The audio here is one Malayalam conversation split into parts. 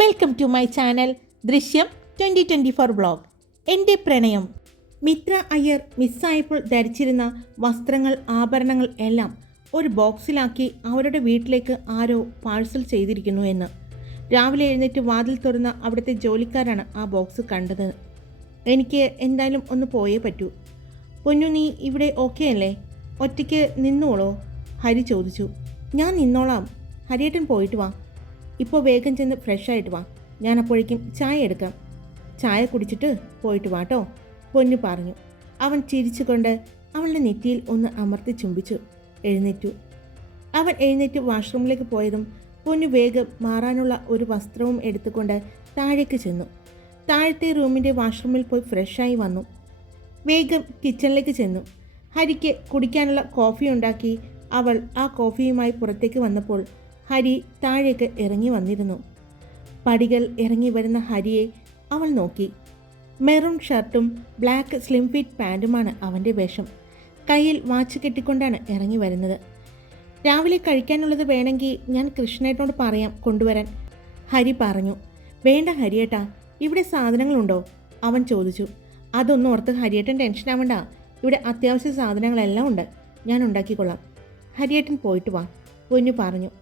വെൽക്കം ടു മൈ ചാനൽ ദൃശ്യം 2024 വ്ളോഗ്. എൻ്റെ പ്രണയം. മിത്ര അയ്യർ മിസ്സായപ്പോൾ ധരിച്ചിരുന്ന വസ്ത്രങ്ങൾ, ആഭരണങ്ങൾ എല്ലാം ഒരു ബോക്സിലാക്കി അവരുടെ വീട്ടിലേക്ക് ആരോ പാഴ്സൽ ചെയ്തിരിക്കുന്നു എന്ന്. രാവിലെ എഴുന്നേറ്റ് വാതിൽ തുറന്ന അവിടുത്തെ ജോലിക്കാരാണ് ആ ബോക്സ് കണ്ടത്. എനിക്ക് എന്തായാലും ഒന്ന് പോയേ പറ്റൂ. പൊന്നു, നീ ഇവിടെ ഓക്കെ അല്ലേ? ഒറ്റയ്ക്ക് നിന്നോളോ? ഹരി ചോദിച്ചു. ഞാൻ നിന്നോളാം. ഹരിയേട്ടൻ പോയിട്ട് വാ. ഇപ്പോൾ വേഗം ചെന്ന് ഫ്രഷ് ആയിട്ട് വാ. ഞാൻ അപ്പോഴേക്കും ചായ എടുക്കാം. ചായ കുടിച്ചിട്ട് പോയിട്ട് വാട്ടോ, പൊന്നു പറഞ്ഞു. അവൻ ചിരിച്ചുകൊണ്ട് അവളുടെ നെറ്റിയിൽ ഒന്ന് അമർത്തി ചുംബിച്ചു. എഴുന്നേറ്റു. അവൻ എഴുന്നേറ്റ് വാഷ്റൂമിലേക്ക് പോയതും പൊന്നു വേഗം മാറാനുള്ള ഒരു വസ്ത്രവും എടുത്തുകൊണ്ട് താഴേക്ക് ചെന്നു. താഴത്തെ റൂമിൻ്റെ വാഷ്റൂമിൽ പോയി ഫ്രഷായി വന്നു. വേഗം കിച്ചണിലേക്ക് ചെന്നു. ഹരിക്ക് കുടിക്കാനുള്ള കോഫി ഉണ്ടാക്കി അവൾ ആ കോഫിയുമായി പുറത്തേക്ക് വന്നപ്പോൾ ഹരി താഴേക്ക് ഇറങ്ങി വന്നിരുന്നു. പടികൾ ഇറങ്ങി വരുന്ന ഹരിയെ അവൾ നോക്കി. മെറൂൺ ഷർട്ടും ബ്ലാക്ക് സ്ലിം ഫിറ്റ് പാൻറ്റുമാണ് അവൻ്റെ വേഷം. കയ്യിൽ വാച്ച് കെട്ടിക്കൊണ്ടാണ് ഇറങ്ങി വരുന്നത്. രാവിലെ കഴിക്കാനുള്ളത് വേണമെങ്കിൽ ഞാൻ കൃഷ്ണേട്ടനോട് പറയാം കൊണ്ടുവരാൻ, ഹരി പറഞ്ഞു. വേണ്ട ഹരിയേട്ടാ, ഇവിടെ സാധനങ്ങളുണ്ടോ? അവൻ ചോദിച്ചു. അതൊന്നും ഓർത്ത് ഹരിയേട്ടൻ ടെൻഷൻ ആവണ്ട. ഇവിടെ അത്യാവശ്യ സാധനങ്ങളെല്ലാം ഉണ്ട്. ഞാൻ ഉണ്ടാക്കിക്കൊള്ളാം. ഹരിയേട്ടൻ പോയിട്ട് വാ, പൊന്നു പറഞ്ഞു.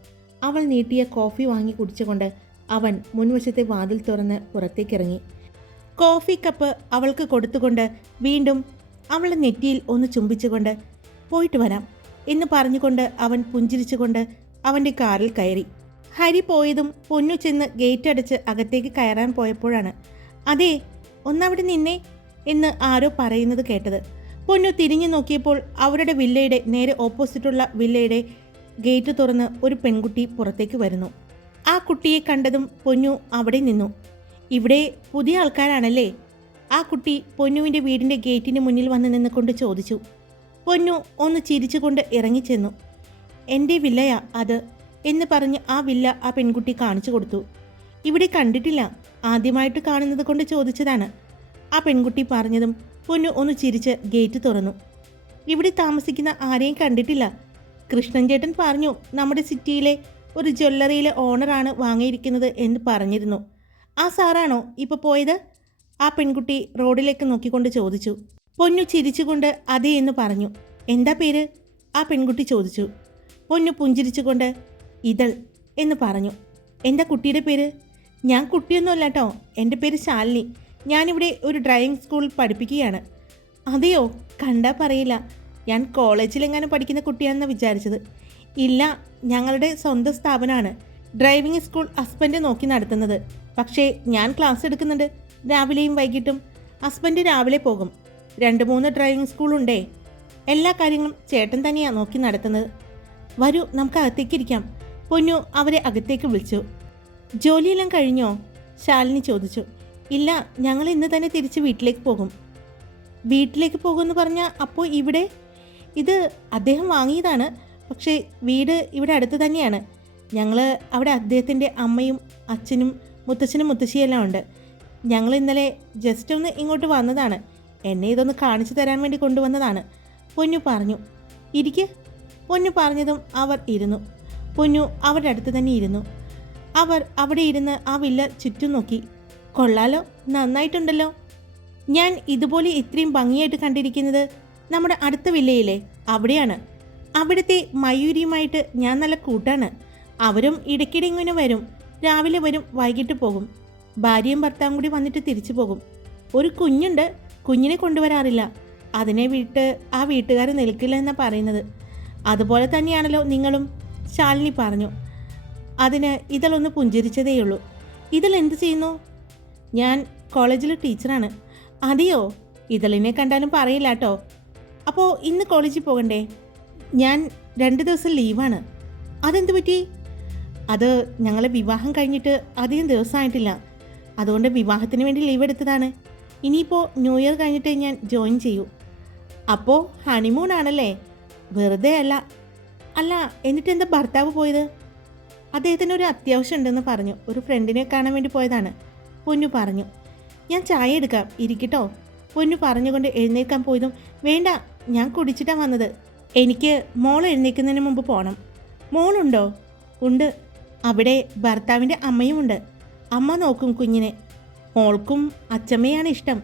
അവൾ നീട്ടിയ കോഫി വാങ്ങി കുടിച്ചുകൊണ്ട് അവൻ മുൻവശത്തെ വാതിൽ തുറന്ന് പുറത്തേക്കിറങ്ങി. കോഫി കപ്പ് അവൾക്ക് കൊടുത്തുകൊണ്ട് വീണ്ടും അവളുടെ നെറ്റിയിൽ ഒന്ന് ചുംബിച്ചുകൊണ്ട് പോയിട്ട് വരാം എന്ന് പറഞ്ഞുകൊണ്ട് അവൻ പുഞ്ചിരിച്ചുകൊണ്ട് അവൻ്റെ കാറിൽ കയറി. ഹരി പോയതും പൊന്നു ചെന്ന് ഗേറ്റ് അടച്ച് അകത്തേക്ക് കയറാൻ പോയപ്പോഴാണ് അതേ ഒന്നവിടെ നിന്നേ എന്ന് ആരോ പറയുന്നത് കേട്ടത്. പൊന്നു തിരിഞ്ഞു നോക്കിയപ്പോൾ അവരുടെ വില്ലയുടെ നേരെ ഓപ്പോസിറ്റുള്ള വില്ലയുടെ ഗേറ്റ് തുറന്ന് ഒരു പെൺകുട്ടി പുറത്തേക്ക് വരുന്നു. ആ കുട്ടിയെ കണ്ടതും പൊന്നു അവിടെ നിന്നു. ഇവിടെ പുതിയ ആൾക്കാരാണല്ലേ? ആ കുട്ടി പൊന്നുവിൻ്റെ വീടിൻ്റെ ഗേറ്റിന് മുന്നിൽ വന്ന് നിന്നുകൊണ്ട് ചോദിച്ചു. പൊന്നു ഒന്ന് ചിരിച്ചുകൊണ്ട് ഇറങ്ങിച്ചെന്നു. എൻ്റെ വില്ലയാ അത് എന്ന് പറഞ്ഞ് ആ വില്ല ആ പെൺകുട്ടി കാണിച്ചു കൊടുത്തു. ഇവിടെ കണ്ടിട്ടില്ല, ആദ്യമായിട്ട് കാണുന്നത് കൊണ്ട് ചോദിച്ചതാണ്. ആ പെൺകുട്ടി പറഞ്ഞതും പൊന്നു ഒന്ന് ചിരിച്ച് ഗേറ്റ് തുറന്നു. ഇവിടെ താമസിക്കുന്ന ആരെയും കണ്ടിട്ടില്ല. കൃഷ്ണൻ ചേട്ടൻ പറഞ്ഞു നമ്മുടെ സിറ്റിയിലെ ഒരു ജ്വല്ലറിയിലെ ഓണറാണ് വാങ്ങിയിരിക്കുന്നത് എന്ന് പറഞ്ഞിരുന്നു. ആ സാറാണോ ഇപ്പോൾ പോയത്? ആ പെൺകുട്ടി റോഡിലേക്ക് നോക്കിക്കൊണ്ട് ചോദിച്ചു. പൊന്നു ചിരിച്ചുകൊണ്ട് അതേ എന്ന് പറഞ്ഞു. എന്താ പേര്? ആ പെൺകുട്ടി ചോദിച്ചു. പൊന്നു പുഞ്ചിരിച്ചുകൊണ്ട് ഇതൾ എന്ന് പറഞ്ഞു. എന്താ കുട്ടിയുടെ പേര്? ഞാൻ കുട്ടിയൊന്നുമല്ല കേട്ടോ, എൻ്റെ പേര് ശാലിനി. ഞാനിവിടെ ഒരു ഡ്രൈവിംഗ് സ്കൂളിൽ പഠിപ്പിക്കുകയാണ്. അതെയോ? കണ്ടാ പറയില്ല, ഞാൻ കോളേജിലെങ്ങാനും പഠിക്കുന്ന കുട്ടിയാണെന്ന് വിചാരിച്ചത്. ഇല്ല, ഞങ്ങളുടെ സ്വന്തം സ്ഥാപനമാണ്. ഡ്രൈവിംഗ് സ്കൂൾ ഹസ്ബൻഡ് നോക്കി നടത്തുന്നത്. പക്ഷേ ഞാൻ ക്ലാസ് എടുക്കുന്നുണ്ട്, രാവിലെയും വൈകിട്ടും. ഹസ്ബൻഡ് രാവിലെ പോകും. 2-3 ഡ്രൈവിംഗ് സ്കൂളുണ്ടേ. എല്ലാ കാര്യങ്ങളും ചേട്ടൻ തന്നെയാണ് നോക്കി നടത്തുന്നത്. വരൂ, നമുക്ക് അകത്തേക്കിരിക്കാം. പൊന്നു അവരെ അകത്തേക്ക് വിളിച്ചു. ജോലിയെല്ലാം കഴിഞ്ഞോ? ശാലിനി ചോദിച്ചു. ഇല്ല, ഞങ്ങൾ ഇന്ന് തന്നെ തിരിച്ച് വീട്ടിലേക്ക് പോകും. വീട്ടിലേക്ക് പോകുമെന്ന് പറഞ്ഞാൽ അപ്പോൾ ഇവിടെ? ഇത് അദ്ദേഹം വാങ്ങിയതാണ്, പക്ഷേ വീട് ഇവിടെ അടുത്ത് തന്നെയാണ്. ഞങ്ങൾ അവിടെ അദ്ദേഹത്തിൻ്റെ അമ്മയും അച്ഛനും മുത്തച്ഛനും മുത്തശ്ശിയെല്ലാം ഉണ്ട്. ഞങ്ങൾ ഇന്നലെ ജസ്റ്റ് ഒന്ന് ഇങ്ങോട്ട് വന്നതാണ്. എന്നെ ഇതൊന്ന് കാണിച്ചു തരാൻ വേണ്ടി കൊണ്ടുവന്നതാണ്, പൊന്നു പറഞ്ഞു. ഇരിക്ക്. പൊന്നു പറഞ്ഞതും അവർ ഇരുന്നു. പൊന്നു അവരുടെ അടുത്ത് തന്നെ ഇരുന്നു. അവർ അവിടെ ഇരുന്ന് ആ വില്ല ചുറ്റും നോക്കി. കൊള്ളാലോ, നന്നായിട്ടുണ്ടല്ലോ. ഞാൻ ഇതുപോലെ ഇത്രയും ഭംഗിയായിട്ട് കണ്ടിരിക്കുന്നത് നമ്മുടെ അടുത്ത വില്ലയിലെ അവിടെയാണ്. അവിടുത്തെ മയൂരിയുമായിട്ട് ഞാൻ നല്ല കൂട്ടാണ്. അവരും ഇടയ്ക്കിടെ ഇങ്ങനെ വരും. രാവിലെ വരും, വൈകിട്ട് പോകും. ഭാര്യയും ഭർത്താവും കൂടി വന്നിട്ട് തിരിച്ചു പോകും. ഒരു കുഞ്ഞുണ്ട്, കുഞ്ഞിനെ കൊണ്ടുവരാറില്ല. അതിനെ വിട്ട് ആ വീട്ടുകാർ നിൽക്കില്ല എന്നാണ് പറയുന്നത്. അതുപോലെ തന്നെയാണല്ലോ നിങ്ങളും, ശാലിനി പറഞ്ഞു. അതിന് ഇതളൊന്ന് പുഞ്ചിരിച്ചതേയുള്ളൂ. ഇതൾ എന്ത് ചെയ്യുന്നു? ഞാൻ കോളേജിൽ ടീച്ചറാണ്. അതെയോ? ഇതളിനെ കണ്ടാലും പറയില്ല കേട്ടോ. അപ്പോൾ ഇന്ന് കോളേജിൽ പോകണ്ടേ? ഞാൻ 2 ദിവസം ലീവാണ്. അതെന്ത് പറ്റി? അത് ഞങ്ങളെ വിവാഹം കഴിഞ്ഞിട്ട് അധികം ദിവസമായിട്ടില്ല. അതുകൊണ്ട് വിവാഹത്തിന് വേണ്ടി ലീവ് എടുത്തതാണ്. ഇനിയിപ്പോൾ ന്യൂ ഇയർ കഴിഞ്ഞിട്ട് ഞാൻ ജോയിൻ ചെയ്യൂ. അപ്പോൾ ഹണിമൂൺ ആണല്ലേ? വെറുതെ അല്ല. അല്ല, എന്നിട്ട് എന്താ ഭർത്താവ് പോയത്? അദ്ദേഹത്തിന് ഒരു അത്യാവശ്യം ഉണ്ടെന്ന് പറഞ്ഞു. ഒരു ഫ്രണ്ടിനെ കാണാൻ വേണ്ടി പോയതാണ്, പൊന്നു പറഞ്ഞു. ഞാൻ ചായ എടുക്കാം, ഇരിക്കട്ടോ, പൊന്നു പറഞ്ഞുകൊണ്ട് എഴുന്നേൽക്കാൻ പോയതും വേണ്ട, ഞാൻ കുടിച്ചിട്ടാണ് വന്നത്. എനിക്ക് മോൾ എഴുന്നേൽക്കുന്നതിന് മുമ്പ് പോകണം. മോളുണ്ടോ? ഉണ്ട്. അവിടെ ഭർത്താവിൻ്റെ അമ്മയുമുണ്ട്. അമ്മ നോക്കും കുഞ്ഞിനെ. മോൾക്കും അച്ചമ്മയാണ് ഇഷ്ടം.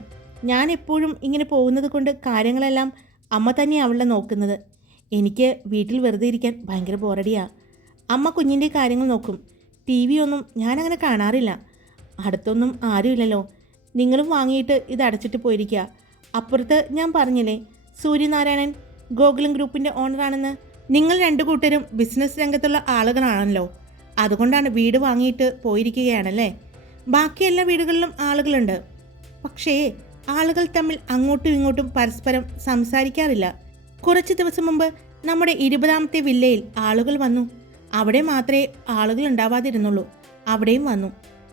ഞാൻ എപ്പോഴും ഇങ്ങനെ പോകുന്നത് കൊണ്ട് കാര്യങ്ങളെല്ലാം അമ്മ തന്നെയാണ് അവളെ നോക്കുന്നത്. എനിക്ക് വീട്ടിൽ വെറുതെ ഇരിക്കാൻ ഭയങ്കര ബോറടിയാ. അമ്മ കുഞ്ഞിൻ്റെ കാര്യങ്ങൾ നോക്കും. ടി വി ഒന്നും ഞാനങ്ങനെ കാണാറില്ല. അടുത്തൊന്നും ആരുമില്ലല്ലോ. നിങ്ങളും വാങ്ങിയിട്ട് ഇത് അടച്ചിട്ട് പോയിരിക്കുക. അപ്പുറത്ത് ഞാൻ പറഞ്ഞില്ലേ സൂര്യനാരായണൻ ഗോകുലം ഗ്രൂപ്പിൻ്റെ ഓണറാണെന്ന്. നിങ്ങൾ രണ്ടു കൂട്ടരും ബിസിനസ് രംഗത്തുള്ള ആളുകളാണല്ലോ. അതുകൊണ്ടാണ് വീട് വാങ്ങിയിട്ട് പോയിരിക്കുകയാണല്ലേ. ബാക്കി എല്ലാ വീടുകളിലും ആളുകളുണ്ട്. പക്ഷേ ആളുകൾ തമ്മിൽ അങ്ങോട്ടും ഇങ്ങോട്ടും പരസ്പരം സംസാരിക്കാറില്ല. കുറച്ച് ദിവസം മുമ്പ് നമ്മുടെ 20ാമത്തെ വില്ലയിൽ ആളുകൾ വന്നു. അവിടെ മാത്രമേ ആളുകൾ ഉണ്ടാവാതിരുന്നുള്ളൂ. അവിടെയും വന്നു.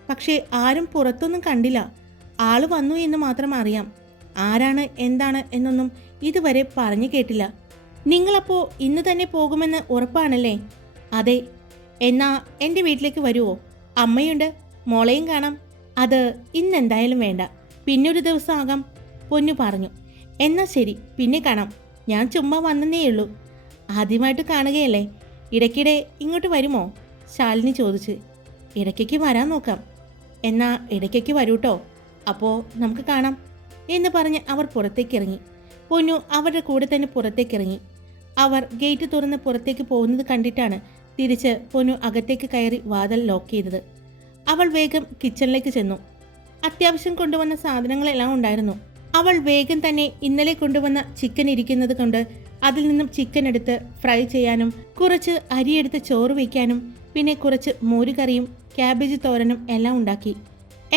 പക്ഷേ ആരും പുറത്തൊന്നും കണ്ടില്ല. ആള് വന്നു എന്ന് മാത്രം അറിയാം. ആരാണ് എന്താണ് എന്നൊന്നും ഇതുവരെ പറഞ്ഞു കേട്ടില്ല. നിങ്ങളപ്പോൾ ഇന്ന് തന്നെ പോകുമെന്ന് ഉറപ്പാണല്ലേ? അതെ. എന്നാ എൻ്റെ വീട്ടിലേക്ക് വരുമോ? അമ്മയുണ്ട്, മോളെയും കാണാം. അത് ഇന്നെന്തായാലും വേണ്ട, പിന്നൊരു ദിവസം ആകാം, പൊന്നു പറഞ്ഞു. എന്നാ ശരി, പിന്നെ കാണാം. ഞാൻ ചുമ്മാ വന്നേയുള്ളൂ. ആദ്യമായിട്ട് കാണുകയല്ലേ, ഇടയ്ക്കിടെ ഇങ്ങോട്ട് വരുമോ? ശാലിനി ചോദിച്ചു. ഇടയ്ക്കൊക്കെ വരാൻ നോക്കാം. എന്നാ ഇടയ്ക്കൊക്കെ വരൂട്ടോ. അപ്പോൾ നമുക്ക് കാണാം എന്ന് പറഞ്ഞ് അവർ പുറത്തേക്കിറങ്ങി. പൊന്നു അവരുടെ കൂടെ തന്നെ പുറത്തേക്കിറങ്ങി. അവർ ഗേറ്റ് തുറന്ന് പുറത്തേക്ക് പോകുന്നത് കണ്ടിട്ടാണ് തിരിച്ച് പൊന്നു അകത്തേക്ക് കയറി വാതിൽ ലോക്ക് ചെയ്തത്. അവൾ വേഗം കിച്ചണിലേക്ക് ചെന്നു. അത്യാവശ്യം കൊണ്ടുവന്ന സാധനങ്ങളെല്ലാം ഉണ്ടായിരുന്നു. അവൾ വേഗം തന്നെ ഇന്നലെ കൊണ്ടുവന്ന ചിക്കൻ ഇരിക്കുന്നത് കൊണ്ട് അതിൽ നിന്നും ചിക്കൻ എടുത്ത് ഫ്രൈ ചെയ്യാനും കുറച്ച് അരിയെടുത്ത് ചോറ് വയ്ക്കാനും പിന്നെ കുറച്ച് മോരുകറിയും ക്യാബേജ് തോരനും എല്ലാം ഉണ്ടാക്കി.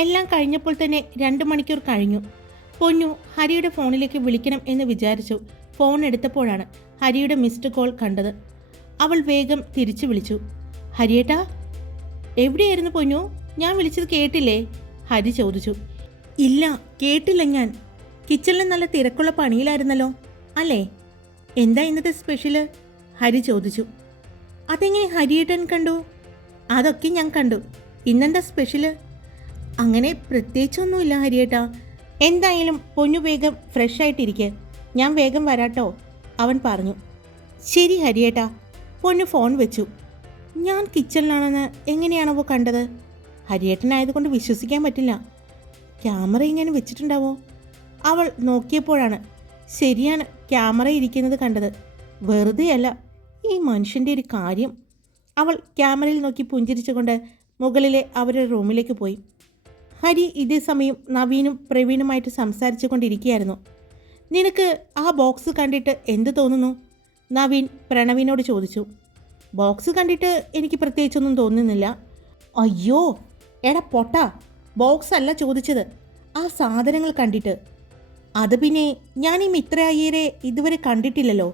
എല്ലാം കഴിഞ്ഞപ്പോൾ തന്നെ 2 മണിക്കൂർ കഴിഞ്ഞു. പൊന്നു ഹരിയുടെ ഫോണിലേക്ക് വിളിക്കണം എന്ന് വിചാരിച്ചു. ഫോൺ എടുത്തപ്പോഴാണ് ഹരിയുടെ മിസ്ഡ് കോൾ കണ്ടത്. അവൾ വേഗം തിരിച്ചു വിളിച്ചു. ഹരിയേട്ടാ, എവിടെയായിരുന്നു പൊന്നു? ഞാൻ വിളിച്ചത് കേട്ടില്ലേ? ഹരി ചോദിച്ചു. ഇല്ല, കേട്ടില്ല. ഞാൻ കിച്ചണിൽ നല്ല തിരക്കുള്ള പണിയിലായിരുന്നല്ലോ അല്ലേ? എന്താ ഇന്നത്തെ സ്പെഷ്യല്? ഹരി ചോദിച്ചു. അതെങ്ങനെ ഹരിയേട്ടൻ കണ്ടു? അതൊക്കെ ഞാൻ കണ്ടു. ഇന്നെന്താ സ്പെഷ്യല്? അങ്ങനെ പ്രത്യേകിച്ചൊന്നുമില്ല ഹരിയേട്ടാ. എന്തായാലും പൊന്നു വേഗം ഫ്രഷ് ആയിട്ടിരിക്കെ, ഞാൻ വേഗം വരാട്ടോ, അവൻ പറഞ്ഞു. ശരി ഹരിയേട്ടാ. പൊന്നു ഫോൺ വെച്ചു. ഞാൻ കിച്ചണിലാണെന്ന് എങ്ങനെയാണവോ കണ്ടത്? ഹരിയേട്ടനായതുകൊണ്ട് വിശ്വസിക്കാൻ പറ്റില്ല. ക്യാമറ ഇങ്ങനെ വെച്ചിട്ടുണ്ടാവോ? അവൾ നോക്കിയപ്പോഴാണ് ശരിയാണ് ക്യാമറ ഇരിക്കുന്നത് കണ്ടത്. വെറുതെയല്ല ഈ മനുഷ്യൻ്റെ ഒരു കാര്യം. അവൾ ക്യാമറയിൽ നോക്കി പുഞ്ചിരിച്ചുകൊണ്ട് മുകളിലെ അവരുടെ റൂമിലേക്ക് പോയി. ഹരി ഇതേ സമയം നവീനും പ്രവീണുമായിട്ട് സംസാരിച്ചു കൊണ്ടിരിക്കുകയായിരുന്നു. നിനക്ക് ആ ബോക്സ് കണ്ടിട്ട് എന്ത് തോന്നുന്നു? നവീൻ പ്രണവിനോട് ചോദിച്ചു. ബോക്സ് കണ്ടിട്ട് എനിക്ക് പ്രത്യേകിച്ചൊന്നും തോന്നുന്നില്ല. അയ്യോ എടാ പൊട്ടാ, ബോക്സ് അല്ല ചോദിച്ചത്, ആ സാധനങ്ങൾ കണ്ടിട്ട്. അത് പിന്നെ ഞാൻ ഈ മിത്ര അയ്യരെ ഇതുവരെ കണ്ടിട്ടില്ലല്ലോ,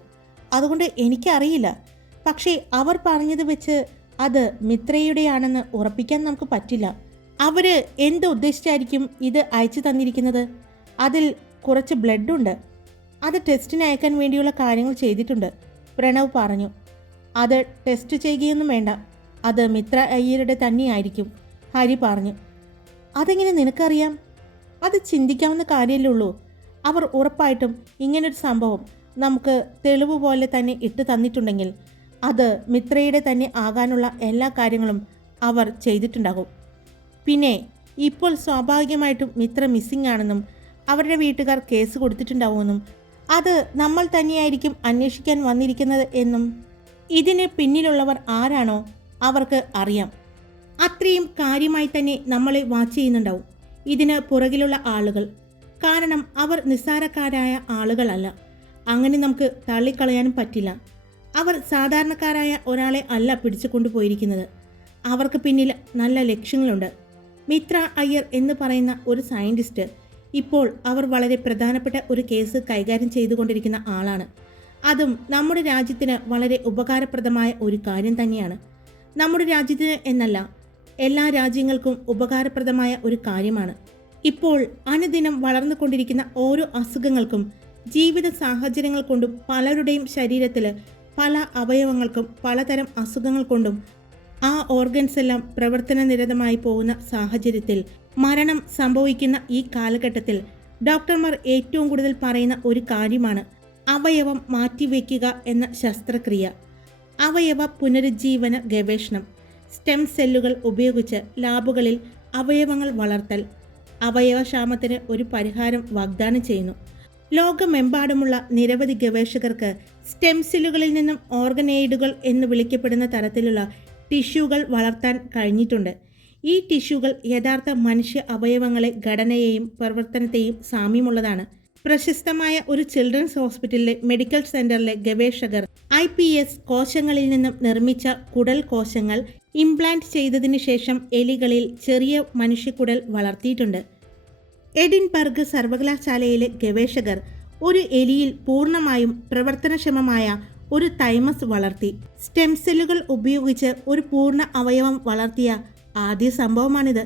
അതുകൊണ്ട് എനിക്കറിയില്ല. പക്ഷേ അവർ പറഞ്ഞത് വെച്ച് അത് മിത്രയുടെയാണെന്ന് ഉറപ്പിക്കാൻ നമുക്ക് പറ്റില്ല. അവർ എന്ത് ഉദ്ദേശിച്ചായിരിക്കും ഇത് അയച്ചു തന്നിരിക്കുന്നത്? അതിൽ കുറച്ച് ബ്ലഡുണ്ട്. അത് ടെസ്റ്റിന് അയക്കാൻ വേണ്ടിയുള്ള കാര്യങ്ങൾ ചെയ്തിട്ടുണ്ട്, പ്രണവ് പറഞ്ഞു. അത് ടെസ്റ്റ് ചെയ്യുകയൊന്നും വേണ്ട, അത് മിത്ര അയ്യരുടെ തന്നെയായിരിക്കും, ഹരി പറഞ്ഞു. അതെങ്ങനെ നിനക്കറിയാം? അത് ചിന്തിക്കാവുന്ന കാര്യമല്ലേ ഉള്ളൂ. അവർ ഉറപ്പായിട്ടും ഇങ്ങനൊരു സംഭവം നമുക്ക് തെളിവ് പോലെ തന്നെ ഇട്ട് തന്നിട്ടുണ്ടെങ്കിൽ അത് മിത്രയുടെ തന്നെ ആകാനുള്ള എല്ലാ കാര്യങ്ങളും അവർ ചെയ്തിട്ടുണ്ടാകും. പിന്നെ ഇപ്പോൾ സ്വാഭാവികമായിട്ടും മിത്ര മിസ്സിംഗ് ആണെന്നും അവരുടെ വീട്ടുകാർ കേസ് കൊടുത്തിട്ടുണ്ടാവുമെന്നും അത് നമ്മൾ തന്നെയായിരിക്കും അന്വേഷിക്കാൻ വന്നിരിക്കുന്നത് എന്നും ഇതിന് പിന്നിലുള്ളവർ ആരാണോ അവർക്ക് അറിയാം. അത്രയും കാര്യമായി തന്നെ നമ്മളെ വാച്ച് ചെയ്യുന്നുണ്ടാവും ഇതിന് പുറകിലുള്ള ആളുകൾ. കാരണം അവർ നിസ്സാരക്കാരായ ആളുകളല്ല. അങ്ങനെ നമുക്ക് തള്ളിക്കളയാനും പറ്റില്ല. അവർ സാധാരണക്കാരായ ഒരാളെ അല്ല പിടിച്ചു കൊണ്ടുപോയിരിക്കുന്നത്. അവർക്ക് പിന്നിൽ നല്ല ലക്ഷ്യങ്ങളുണ്ട്. മിത്ര അയ്യർ എന്ന് പറയുന്ന ഒരു സയൻറ്റിസ്റ്റ് ഇപ്പോൾ അവർ വളരെ പ്രധാനപ്പെട്ട ഒരു കേസ് കൈകാര്യം ചെയ്തുകൊണ്ടിരിക്കുന്ന ആളാണ്. അതും നമ്മുടെ രാജ്യത്തിന് വളരെ ഉപകാരപ്രദമായ ഒരു കാര്യം തന്നെയാണ്. നമ്മുടെ രാജ്യത്തിന് എന്നല്ല, എല്ലാ രാജ്യങ്ങൾക്കും ഉപകാരപ്രദമായ ഒരു കാര്യമാണ്. ഇപ്പോൾ അനുദിനം വളർന്നുകൊണ്ടിരിക്കുന്ന ഓരോ അസുഖങ്ങൾക്കും ജീവിത സാഹചര്യങ്ങൾ കൊണ്ടും പലരുടെയും ശരീരത്തിൽ പല അവയവങ്ങൾക്കും പലതരം അസുഖങ്ങൾ കൊണ്ടും ആ ഓർഗൻസ് എല്ലാം പ്രവർത്തനനിരതമായി പോകുന്ന സാഹചര്യത്തിൽ മരണം സംഭവിക്കുന്ന ഈ കാലഘട്ടത്തിൽ ഡോക്ടർമാർ ഏറ്റവും കൂടുതൽ പറയുന്ന ഒരു കാര്യമാണ് അവയവം മാറ്റിവെക്കുക എന്ന ശസ്ത്രക്രിയ. അവയവ പുനരുജ്ജീവന ഗവേഷണം. സ്റ്റെം സെല്ലുകൾ ഉപയോഗിച്ച് ലാബുകളിൽ അവയവങ്ങൾ വളർത്തൽ അവയവക്ഷാമത്തിന് ഒരു പരിഹാരം വാഗ്ദാനം ചെയ്യുന്നു. ലോകമെമ്പാടുമുള്ള നിരവധി ഗവേഷകർക്ക് സ്റ്റെം സെല്ലുകളിൽ നിന്നും ഓർഗനോയിഡുകൾ എന്ന് വിളിക്കപ്പെടുന്ന തരത്തിലുള്ള ടിഷ്യൂകൾ വളർത്താൻ കഴിഞ്ഞിട്ടുണ്ട്. ഈ ടിഷ്യൂകൾ യഥാർത്ഥ മനുഷ്യ അവയവങ്ങളെ ഘടനയെയും പ്രവർത്തനത്തെയും സാമ്യമുള്ളതാണ്. പ്രശസ്തമായ ഒരു ചിൽഡ്രൻസ് ഹോസ്പിറ്റലിലെ മെഡിക്കൽ സെന്ററിലെ ഗവേഷകർ iPS കോശങ്ങളിൽ നിന്നും നിർമ്മിച്ച കുടൽ കോശങ്ങൾ ഇംപ്ലാന്റ് ചെയ്തതിനു ശേഷം എലികളിൽ ചെറിയ മനുഷ്യക്കുടൽ വളർത്തിയിട്ടുണ്ട്. എഡിൻബർഗ് സർവകലാശാലയിലെ ഗവേഷകർ ഒരു എലിയിൽ പൂർണ്ണമായും പ്രവർത്തനക്ഷമമായ ഒരു തൈമസ് വളർത്തി. സ്റ്റെം സെല്ലുകൾ ഉപയോഗിച്ച് ഒരു പൂർണ്ണ അവയവം വളർത്തിയ ആദ്യ സംഭവമാണിത്.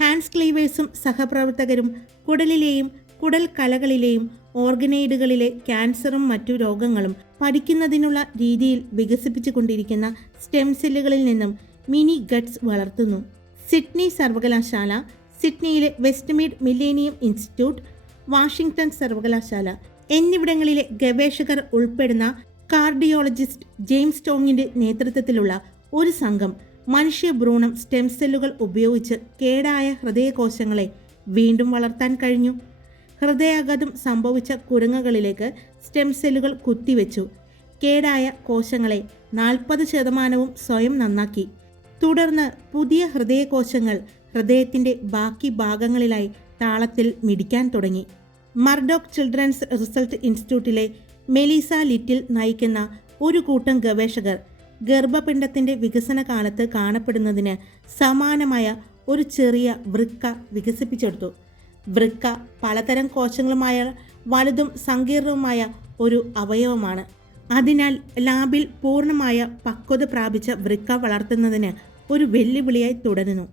ഹാൻസ് ക്ലീവേഴ്സും സഹപ്രവർത്തകരും കുടലിലെയും കുടൽ കലകളിലെയും ഓർഗനോയിഡുകളിലെ ക്യാൻസറും മറ്റു രോഗങ്ങളും പഠിക്കുന്നതിനുള്ള രീതിയിൽ വികസിപ്പിച്ചു കൊണ്ടിരിക്കുന്ന സ്റ്റെം സെല്ലുകളിൽ നിന്നും മിനി ഗട്ട്സ് വളർത്തുന്നു. സിഡ്നി സർവകലാശാല, സിഡ്നിയിലെ വെസ്റ്റ്മീഡ് മില്ലേനിയം ഇൻസ്റ്റിറ്റ്യൂട്ട്, വാഷിംഗ്ടൺ സർവകലാശാല എന്നിവിടങ്ങളിലെ ഗവേഷകർ ഉൾപ്പെടുന്ന കാർഡിയോളജിസ്റ്റ് ജെയിംസ് ടോങ്ങിൻ്റെ നേതൃത്വത്തിലുള്ള ഒരു സംഘം മനുഷ്യ ഭ്രൂണം സ്റ്റെം സെല്ലുകൾ ഉപയോഗിച്ച് കേടായ ഹൃദയകോശങ്ങളെ വീണ്ടും വളർത്താൻ കഴിഞ്ഞു. ഹൃദയാഘാതം സംഭവിച്ച കുരങ്ങുകളിലേക്ക് സ്റ്റെം സെല്ലുകൾ കുത്തിവെച്ചു. കേടായ കോശങ്ങളെ 40% സ്വയം നന്നാക്കി. തുടർന്ന് പുതിയ ഹൃദയകോശങ്ങൾ ഹൃദയത്തിൻ്റെ ബാക്കി ഭാഗങ്ങളിലായി താളത്തിൽ മിടിക്കാൻ തുടങ്ങി. മർഡോക്ക് ചിൽഡ്രൻസ് റിസർച്ച് ഇൻസ്റ്റിറ്റ്യൂട്ടിലെ മെലീസ ലിറ്റിൽ നയിക്കുന്ന ഒരു കൂട്ടം ഗവേഷകർ ഗർഭപിണ്ഡത്തിൻ്റെ വികസന കാലത്ത് കാണപ്പെടുന്നതിന് സമാനമായ ഒരു ചെറിയ വൃക്ക വികസിപ്പിച്ചെടുത്തു. വൃക്ക പലതരം കോശങ്ങളുമായ വലുതും സങ്കീർണവുമായ ഒരു അവയവമാണ്. അതിനാൽ ലാബിൽ പൂർണ്ണമായ പക്വത പ്രാപിച്ച വൃക്ക വളർത്തുന്നതിന് ഒരു വെല്ലുവിളിയായി തുടരുന്നു.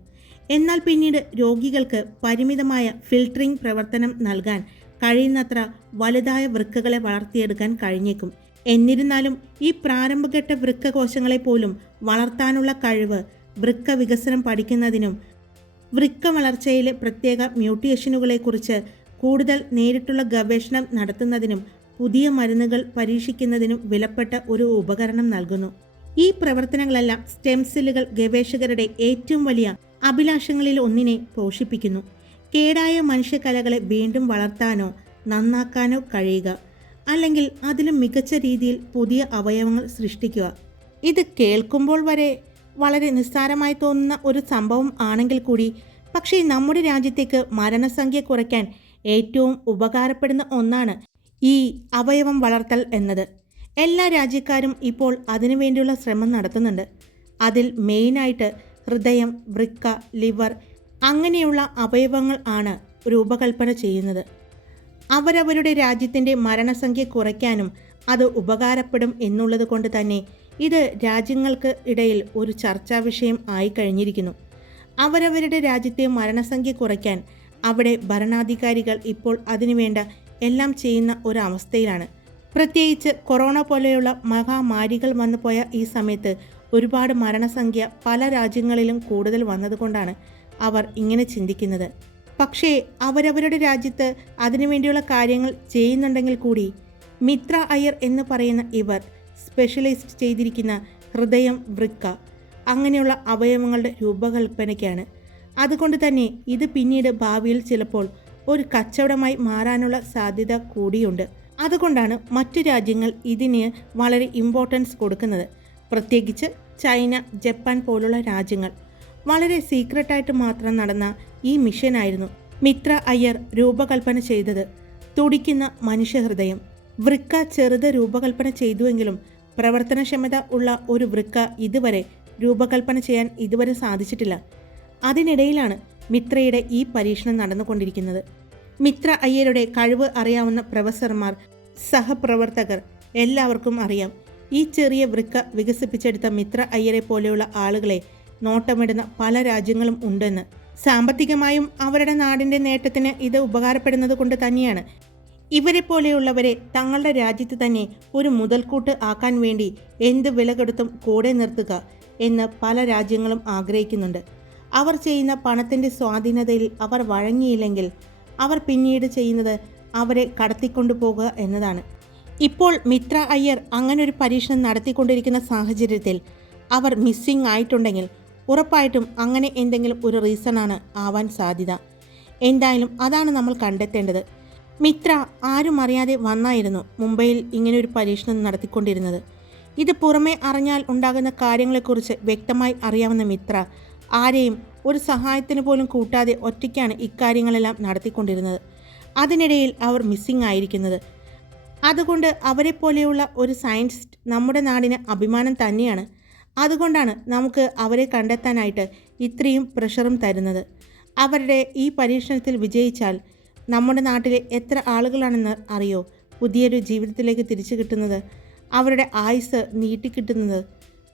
എന്നാൽ പിന്നീട് രോഗികൾക്ക് പരിമിതമായ ഫിൽട്ടറിംഗ് പ്രവർത്തനം നൽകാൻ കഴിയുന്നത്ര വലുതായ വൃക്കകളെ വളർത്തിയെടുക്കാൻ കഴിഞ്ഞേക്കും. എന്നിരുന്നാലും ഈ പ്രാരംഭഘട്ട വൃക്ക കോശങ്ങളെ പോലും വളർത്താനുള്ള കഴിവ് വൃക്ക വികസനം പഠിക്കുന്നതിനും വൃക്ക വളർച്ചയിലെ പ്രത്യേക മ്യൂട്ടേഷനുകളെക്കുറിച്ച് കൂടുതൽ നേരിട്ടുള്ള ഗവേഷണം നടത്തുന്നതിനും പുതിയ മരുന്നുകൾ പരീക്ഷിക്കുന്നതിനും വിലപ്പെട്ട ഒരു ഉപകരണം നൽകുന്നു. ഈ പ്രവർത്തനങ്ങളെല്ലാം സ്റ്റെം സെല്ലുകൾ ഗവേഷകരുടെ ഏറ്റവും വലിയ അഭിലാഷങ്ങളിൽ ഒന്നിനെ പോഷിപ്പിക്കുന്നു. കേടായ മനുഷ്യകലകളെ വീണ്ടും വളർത്താനോ നന്നാക്കാനോ കഴിയുക, അല്ലെങ്കിൽ അതിലും മികച്ച രീതിയിൽ പുതിയ അവയവങ്ങൾ സൃഷ്ടിക്കുക. ഇത് കേൾക്കുമ്പോൾ വളരെ നിസ്സാരമായി തോന്നുന്ന ഒരു സംഭവം ആണെങ്കിൽ കൂടി പക്ഷേ നമ്മുടെ രാജ്യത്തേക്ക് മരണസംഖ്യ കുറയ്ക്കാൻ ഏറ്റവും ഉപകാരപ്പെടുന്ന ഒന്നാണ് ഈ അവയവം വളർത്തൽ എന്നത്. എല്ലാ രാജ്യക്കാരും ഇപ്പോൾ അതിനുവേണ്ടിയുള്ള ശ്രമം നടത്തുന്നുണ്ട്. അതിൽ മെയിനായിട്ട് ഹൃദയം, വൃക്ക, ലിവർ അങ്ങനെയുള്ള അവയവങ്ങൾ ആണ് രൂപകൽപ്പന ചെയ്യുന്നത്. അവരവരുടെ രാജ്യത്തിൻ്റെ മരണസംഖ്യ കുറയ്ക്കാനും അത് ഉപകാരപ്പെടും എന്നുള്ളത് കൊണ്ട് തന്നെ ഇത് രാജ്യങ്ങൾക്ക് ഇടയിൽ ഒരു ചർച്ചാ വിഷയം ആയി കഴിഞ്ഞിരിക്കുന്നു. അവരവരുടെ രാജ്യത്തെ മരണസംഖ്യ കുറയ്ക്കാൻ അവിടെ ഭരണാധികാരികൾ ഇപ്പോൾ അതിനുവേണ്ട എല്ലാം ചെയ്യുന്ന ഒരു അവസ്ഥയിലാണ്. പ്രത്യേകിച്ച് കൊറോണ പോലെയുള്ള മഹാമാരികൾ വന്നുപോയ ഈ സമയത്ത് ഒരുപാട് മരണസംഖ്യ പല രാജ്യങ്ങളിലും കൂടുതൽ വന്നതുകൊണ്ടാണ് അവർ ഇങ്ങനെ ചിന്തിക്കുന്നത്. പക്ഷേ അവരവരുടെ രാജ്യത്ത് അതിനുവേണ്ടിയുള്ള കാര്യങ്ങൾ ചെയ്യുന്നുണ്ടെങ്കിൽ കൂടി മിത്ര അയ്യർ എന്ന് പറയുന്ന ഇവർ സ്പെഷ്യലൈസ്ഡ് ചെയ്തിരിക്കുന്ന ഹൃദയം, വൃക്ക അങ്ങനെയുള്ള അവയവങ്ങളുടെ രൂപകൽപ്പനയ്ക്കാണ്. അതുകൊണ്ട് തന്നെ ഇത് പിന്നീട് ഭാവിയിൽ ചിലപ്പോൾ ഒരു കച്ചവടമായി മാറാനുള്ള സാധ്യത കൂടിയുണ്ട്. അതുകൊണ്ടാണ് മറ്റു രാജ്യങ്ങൾ ഇതിന് വളരെ ഇമ്പോർട്ടൻസ് കൊടുക്കുന്നത്. പ്രത്യേകിച്ച് ചൈന, ജപ്പാൻ പോലുള്ള രാജ്യങ്ങൾ. വളരെ സീക്രട്ടായിട്ട് മാത്രം നടന്ന ഈ മിഷനായിരുന്നു മിത്ര അയ്യർ രൂപകൽപ്പന ചെയ്തത്. തുടിക്കുന്ന മനുഷ്യഹൃദയം. വൃക്ക ചെറുത് രൂപകൽപ്പന ചെയ്തുവെങ്കിലും പ്രവർത്തനക്ഷമത ഉള്ള ഒരു വൃക്ക ഇതുവരെ രൂപകൽപ്പന ചെയ്യാൻ ഇതുവരെ സാധിച്ചിട്ടില്ല. അതിനിടയിലാണ് മിത്രയുടെ ഈ പരീക്ഷണം നടന്നുകൊണ്ടിരിക്കുന്നത്. മിത്ര അയ്യരുടെ കഴിവ് അറിയാവുന്ന പ്രൊഫസർമാർ, സഹപ്രവർത്തകർ എല്ലാവർക്കും അറിയാം ഈ ചെറിയ വൃക്ക വികസിപ്പിച്ചെടുത്ത മിത്ര അയ്യരെ പോലെയുള്ള ആളുകളെ നോട്ടമിടുന്ന പല രാജ്യങ്ങളും ഉണ്ടെന്ന്. സാമ്പത്തികമായും അവരുടെ നാടിൻ്റെ നേട്ടത്തിന് ഇത് ഉപകാരപ്പെടുന്നത് കൊണ്ട് തന്നെയാണ് ഇവരെ പോലെയുള്ളവരെ തങ്ങളുടെ രാജ്യത്ത് തന്നെ ഒരു മുതൽക്കൂട്ട് ആക്കാൻ വേണ്ടി എന്ത് വില കൊടുത്തും കൂടെ നിർത്തുക എന്ന് പല രാജ്യങ്ങളും ആഗ്രഹിക്കുന്നുണ്ട്. അവർ ചെയ്യുന്ന പണത്തിൻ്റെ സ്വാധീനതയിൽ അവർ വഴങ്ങിയില്ലെങ്കിൽ അവർ പിന്നീട് ചെയ്യുന്നത് അവരെ കടത്തിക്കൊണ്ടു പോകുക എന്നതാണ്. ഇപ്പോൾ മിത്ര അയ്യർ അങ്ങനൊരു പരീക്ഷണം നടത്തിക്കൊണ്ടിരിക്കുന്ന സാഹചര്യത്തിൽ അവർ മിസ്സിംഗ് ആയിട്ടുണ്ടെങ്കിൽ ഉറപ്പായിട്ടും അങ്ങനെ എന്തെങ്കിലും ഒരു റീസണാണ് ആവാൻ സാധ്യത. എന്തായാലും അതാണ് നമ്മൾ കണ്ടെത്തേണ്ടത്. മിത്ര ആരും അറിയാതെ വന്നായിരുന്നു മുംബൈയിൽ ഇങ്ങനെയൊരു പരീക്ഷണം നടത്തിക്കൊണ്ടിരുന്നത്. ഇത് പുറമെ അറിഞ്ഞാൽ ഉണ്ടാകുന്ന കാര്യങ്ങളെക്കുറിച്ച് വ്യക്തമായി അറിയാവുന്ന മിത്ര ആരെയും ഒരു സഹായത്തിന് പോലും കൂട്ടാതെ ഒറ്റയ്ക്കാണ് ഇക്കാര്യങ്ങളെല്ലാം നടത്തിക്കൊണ്ടിരുന്നത്. അതിനിടയിൽ അവർ മിസ്സിംഗ് ആയിരിക്കുന്നത്. അതുകൊണ്ട് അവരെപ്പോലെയുള്ള ഒരു സയൻറ്റിസ്റ്റ് നമ്മുടെ നാടിന് അഭിമാനം തന്നെയാണ്. അതുകൊണ്ടാണ് നമുക്ക് അവരെ കണ്ടെത്താനായിട്ട് ഇത്രയും പ്രഷറും തരുന്നത്. അവരുടെ ഈ പരീക്ഷണത്തിൽ വിജയിച്ചാൽ നമ്മുടെ നാട്ടിലെ എത്ര ആളുകളാണെന്ന് അറിയോ പുതിയൊരു ജീവിതത്തിലേക്ക് തിരിച്ചു കിട്ടുന്നത്, അവരുടെ ആയുസ് നീട്ടിക്കിട്ടുന്നത്.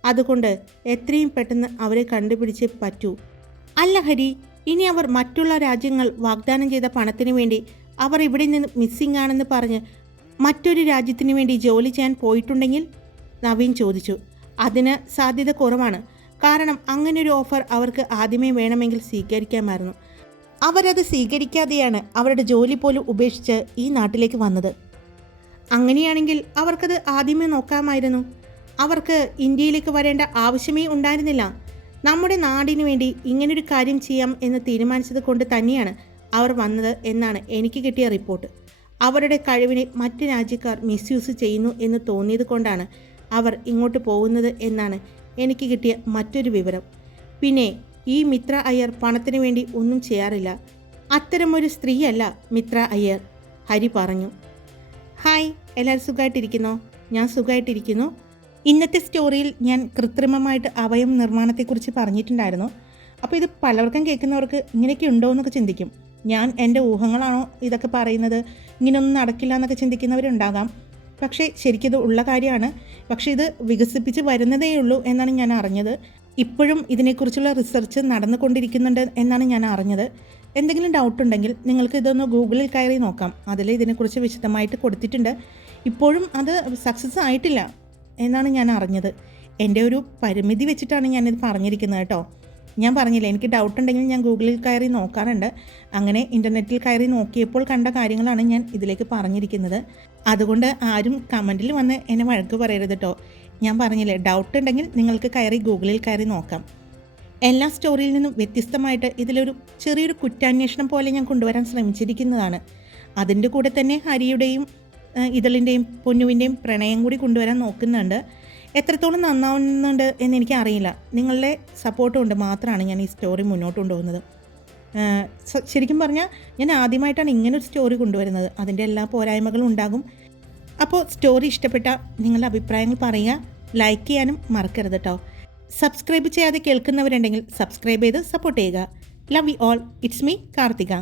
അതുകൊണ്ട് എത്രയും പെട്ടെന്ന് അവരെ കണ്ടുപിടിച്ചേ പറ്റൂ. അല്ല ഹരി, ഇനി അവർ മറ്റുള്ള രാജ്യങ്ങൾ വാഗ്ദാനം ചെയ്ത പണത്തിന് വേണ്ടി അവർ ഇവിടെ നിന്ന് മിസ്സിംഗ് ആണെന്ന് പറഞ്ഞ് മറ്റൊരു രാജ്യത്തിന് വേണ്ടി ജോലി ചെയ്യാൻ പോയിട്ടുണ്ടെങ്കിൽ? നവീൻ ചോദിച്ചു. അതിന് സാധ്യത കുറവാണ്. കാരണം അങ്ങനൊരു ഓഫർ അവർക്ക് ആദ്യമേ വേണമെങ്കിൽ സ്വീകരിക്കാമായിരുന്നു. അവരത് സ്വീകരിക്കാതെയാണ് അവരുടെ ജോലി പോലും ഉപേക്ഷിച്ച് ഈ നാട്ടിലേക്ക് വന്നത്. അങ്ങനെയാണെങ്കിൽ അവർക്കത് ആദ്യമേ നോക്കാമായിരുന്നു. അവർക്ക് ഇന്ത്യയിലേക്ക് വരേണ്ട ആവശ്യമേ ഉണ്ടായിരുന്നില്ല. നമ്മുടെ നാടിനു വേണ്ടി ഇങ്ങനൊരു കാര്യം ചെയ്യാം എന്ന് തീരുമാനിച്ചത് കൊണ്ട് തന്നെയാണ് അവർ വന്നത് എന്നാണ് എനിക്ക് കിട്ടിയ റിപ്പോർട്ട്. അവരുടെ കഴിവിനെ മറ്റ് രാജ്യക്കാർ മിസ്യൂസ് ചെയ്യുന്നു എന്ന് തോന്നിയത് കൊണ്ടാണ് അവർ ഇങ്ങോട്ട് പോകുന്നത് എന്നാണ് എനിക്ക് കിട്ടിയ മറ്റൊരു വിവരം. പിന്നെ ഈ മിത്ര അയ്യർ പണത്തിന് വേണ്ടി ഒന്നും ചെയ്യാറില്ല. അത്തരമൊരു സ്ത്രീയല്ല മിത്ര അയ്യർ, ഹരി പറഞ്ഞു. ഹായ്, എല്ലാവരും സുഖമായിട്ടിരിക്കുന്നോ? ഞാൻ സുഖമായിട്ടിരിക്കുന്നു. ഇന്നത്തെ സ്റ്റോറിയിൽ ഞാൻ കൃത്രിമമായിട്ട് അവയവ നിർമ്മാണത്തെക്കുറിച്ച് പറഞ്ഞിട്ടുണ്ടായിരുന്നു. അപ്പോൾ ഇത് പലർക്കും കേൾക്കുന്നവർക്ക് ഇങ്ങനെയൊക്കെ ഉണ്ടോ എന്നൊക്കെ ചിന്തിക്കും. ഞാൻ എൻ്റെ ഊഹങ്ങളാണോ ഇതൊക്കെ പറയുന്നത്, ഇങ്ങനെയൊന്നും നടക്കില്ല എന്നൊക്കെ ചിന്തിക്കുന്നവരുണ്ടാകാം. പക്ഷേ ശരിക്കത് ഉള്ള കാര്യമാണ്. പക്ഷേ ഇത് വികസിപ്പിച്ച് വരുന്നതേ ഉള്ളൂ എന്നാണ് ഞാൻ അറിഞ്ഞത്. ഇപ്പോഴും ഇതിനെക്കുറിച്ചുള്ള റിസർച്ച് നടന്നുകൊണ്ടിരിക്കുന്നുണ്ട് എന്നാണ് ഞാൻ അറിഞ്ഞത്. എന്തെങ്കിലും ഡൗട്ട് ഉണ്ടെങ്കിൽ നിങ്ങൾക്ക് ഇതൊന്ന് ഗൂഗിളിൽ കയറി നോക്കാം. അതിൽ ഇതിനെക്കുറിച്ച് വിശദമായിട്ട് കൊടുത്തിട്ടുണ്ട്. ഇപ്പോഴും അത് സക്സസ് ആയിട്ടില്ല എന്നാണ് ഞാൻ അറിഞ്ഞത്. എൻ്റെ ഒരു പരിമിതി വെച്ചിട്ടാണ് ഞാനിത് പറഞ്ഞിരിക്കുന്നത് കേട്ടോ. ഞാൻ പറഞ്ഞില്ല, എനിക്ക് ഡൗട്ട് ഉണ്ടെങ്കിൽ ഞാൻ ഗൂഗിളിൽ കയറി നോക്കാറുണ്ട്. അങ്ങനെ ഇൻ്റർനെറ്റിൽ കയറി നോക്കിയപ്പോൾ കണ്ട കാര്യങ്ങളാണ് ഞാൻ ഇതിലേക്ക് പറഞ്ഞിരിക്കുന്നത്. അതുകൊണ്ട് ആരും കമൻറ്റിൽ വന്ന് എന്നെ വഴക്ക് പറയരുത് കേട്ടോ. ഞാൻ പറഞ്ഞില്ലേ, ഡൗട്ട് ഉണ്ടെങ്കിൽ നിങ്ങൾക്ക് ഗൂഗിളിൽ കയറി നോക്കാം. എല്ലാ സ്റ്റോറിയിൽ നിന്നും വ്യത്യസ്തമായിട്ട് ഇതിലൊരു ചെറിയൊരു കുറ്റാന്വേഷണം പോലെ ഞാൻ കൊണ്ടുവരാൻ ശ്രമിച്ചിരിക്കുന്നതാണ്. അതിൻ്റെ കൂടെ തന്നെ ഹരിയുടെയും ഇതളിൻ്റെയും പൊന്നുവിൻ്റെയും പ്രണയം കൂടി കൊണ്ടുവരാൻ നോക്കുന്നുണ്ട്. എത്രത്തോളം നന്നാവുന്നുണ്ട് എന്നെനിക്ക് അറിയില്ല. നിങ്ങളുടെ സപ്പോർട്ട് കൊണ്ട് മാത്രമാണ് ഞാൻ ഈ സ്റ്റോറി മുന്നോട്ട് കൊണ്ടുപോകുന്നത്. ശരിക്കും പറഞ്ഞാൽ ഞാൻ ആദ്യമായിട്ടാണ് ഇങ്ങനൊരു സ്റ്റോറി കൊണ്ടുവരുന്നത്. അതിൻ്റെ എല്ലാ പോരായ്മകളും ഉണ്ടാകും. അപ്പോൾ സ്റ്റോറി ഇഷ്ടപ്പെട്ട നിങ്ങളുടെ അഭിപ്രായങ്ങൾ പറയുക, ലൈക്ക് ചെയ്യാനും മറക്കരുത് കേട്ടോ. സബ്സ്ക്രൈബ് ചെയ്യാതെ കേൾക്കുന്നവരുണ്ടെങ്കിൽ സബ്സ്ക്രൈബ് ചെയ്ത് സപ്പോർട്ട് ചെയ്യുക. Love you all. It's me Karthika.